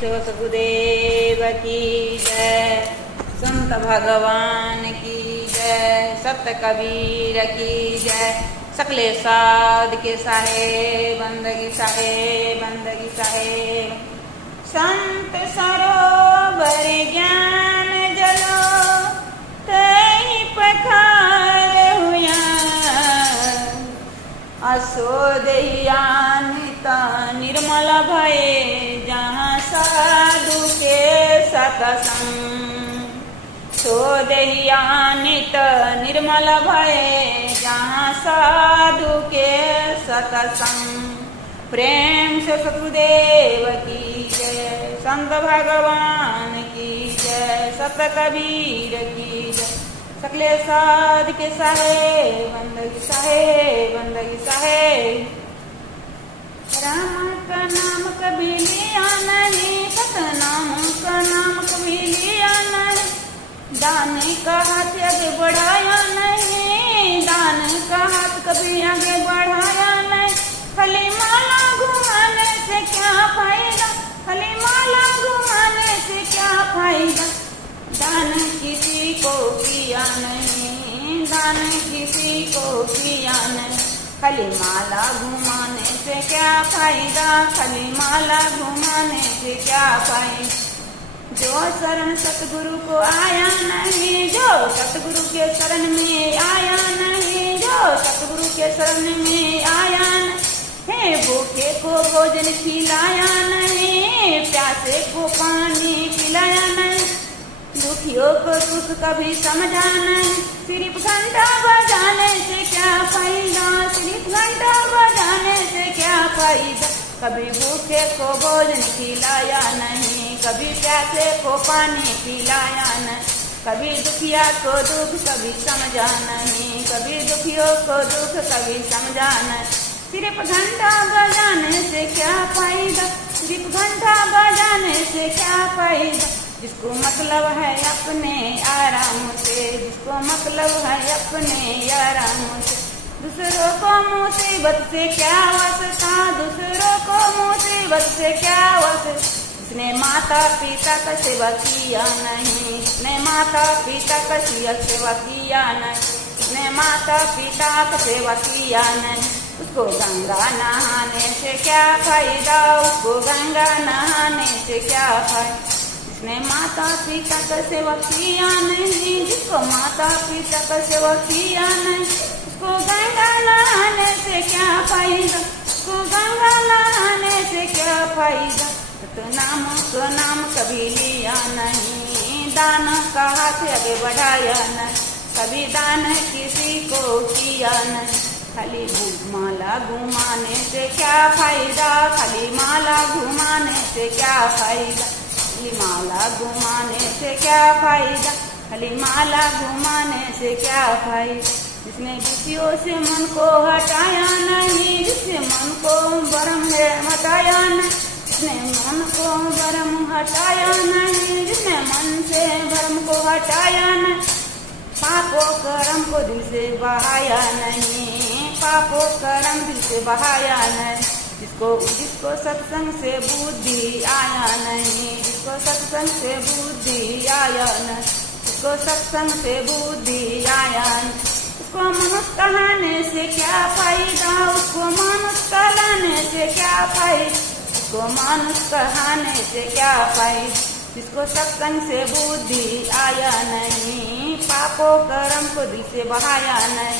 शिव सतगुरुदेव की जय। संत भगवान की जय। सत कबीर की जय। सकले साध के साहेब बंदगी साहेब बंदगी साहेब। संत सरोवर ज्ञान जलो तई पखार हुआ। असोदयानिता निर्मल भये जहाँ साधु के सतसंग। सोदयानित निर्मल भये जहाँ साधु के सतसंग। प्रेम से सतगुरुदेव की जय। संत भगवान की जय। सत कबीर की जय। सकले साध के साहेब बंदगी साहेब बंदगी साहेब। राम का नाम कभी लिया नहीं, सतनाम का नाम कभी लिया नहीं। दान का हाथ आगे बढ़ाया नहीं, दान का हाथ कभी आगे बढ़ाया नहीं। खाली माला घुमाने से क्या फायदा, खाली माला घुमाने से क्या फायदा। दान किसी को किया नहीं, दान किसी को किया नहीं। खाली माला घुमाने से क्या फायदा, खाली माला घुमाने से क्या फायदा। जो शरण सतगुरु को आया नहीं, जो सतगुरु के शरण में आया नहीं, जो सतगुरु के शरण में आया नहीं। हे भूखे को भोजन खिलाया नहीं, प्यासे को पानी पिलाया नहीं। दुखियों को दुख कभी समझा नहीं। सिर्फ घंटा बजाने से क्या फायदा, सिर्फ घंटा बजाने से क्या फायदा। कभी भूखे को भोजन खिलाया नहीं, कभी प्यासे को पानी पिलाया नहीं। कभी दुखिया को दुख कभी समझा नहीं, कभी दुखियों को दुख कभी समझा नहीं। सिर्फ घंटा बजाने से क्या फायदा, सिर्फ घंटा बजाने से क्या फायदा। जिसको मतलब है अपने आराम से, जिसको मतलब है अपने आराम से। दूसरों को मुसीबत से क्या वास्ता, दूसरों को मुसीबत से क्या वास्ता। जिसने माता पिता का सेवा किया नहीं, जिसने माता पिता का सेवा किया नहीं, जिसने माता पिता का सेवा किया नहीं। उसको गंगा नहाने से क्या फायदा, उसको गंगा नहाने से क्या फायदा। जिसने माता पिता का सेवा किया नहीं, जिसको माता पिता का सेवा किया नहीं। उसको गंगा नहाने से क्या फायदा, उसको गंगा नहाने से क्या फायदा। नाम को नाम कभी लिया नहीं, दान का हाथ आगे बढ़ाया नहीं। कभी दान किसी को किया नहीं। खाली माला घुमाने से क्या फायदा, खाली माला घुमाने से क्या फायदा। खाली माला घुमाने से क्या फायदा, खाली माला घुमाने से क्या फायदा। जिसने विषयों से मन को हटाया नहीं, जिसने मन को भरम है हटाया नहीं। जिसने मन को भरम हटाया नहीं, जिसने मन से भरम को हटाया नहीं। पापों कर्म को दिल से बहाया नहीं, पापों कर्म दिल से बहाया नहीं। जिसको सत्संग से बुद्धि आया नहीं, जिसको सत्संग से बुद्धि आया नहीं, जिसको सत्संग से बुद्धि आया नहीं। उसको मनुष्य कहने से क्या फायदा, उसको मनुष्य कहलाने से क्या फायदा, उसको मनुष्य कहने से क्या फायदा। जिसको सत्संग से बुद्धि आया नहीं, पापों कर्म को दिल से बहाया नहीं,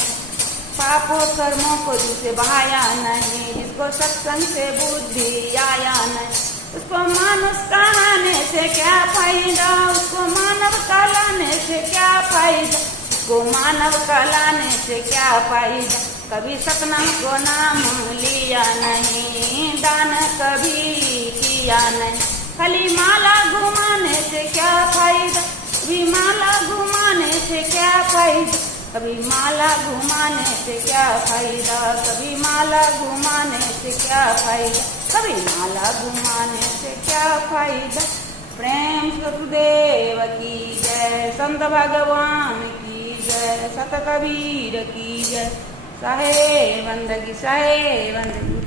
पापों कर्मों को दिल से बहाया नहीं। जिसको सत्संग से बुद्धि आया नहीं, उसको मानुष कहने से क्या फायदा, उसको मानव कहलाने से क्या फायदा, उसको मानव कहलाने से क्या फायदा। कभी सतनाम को नाम लिया नहीं, दान कभी किया नहीं। खाली माला घुमाने से क्या फायदा, कभी माला घुमाने से क्या फायदा। कभी माला घुमाने से क्या फायदा, कभी माला घुमाने से क्या फायदा, कभी माला घुमाने से क्या फायदा। प्रेम सतगुरुदेव की जय। संत भगवान की जय। सत कबीर की जय। साहेब बंदगी साहेब बंदगी।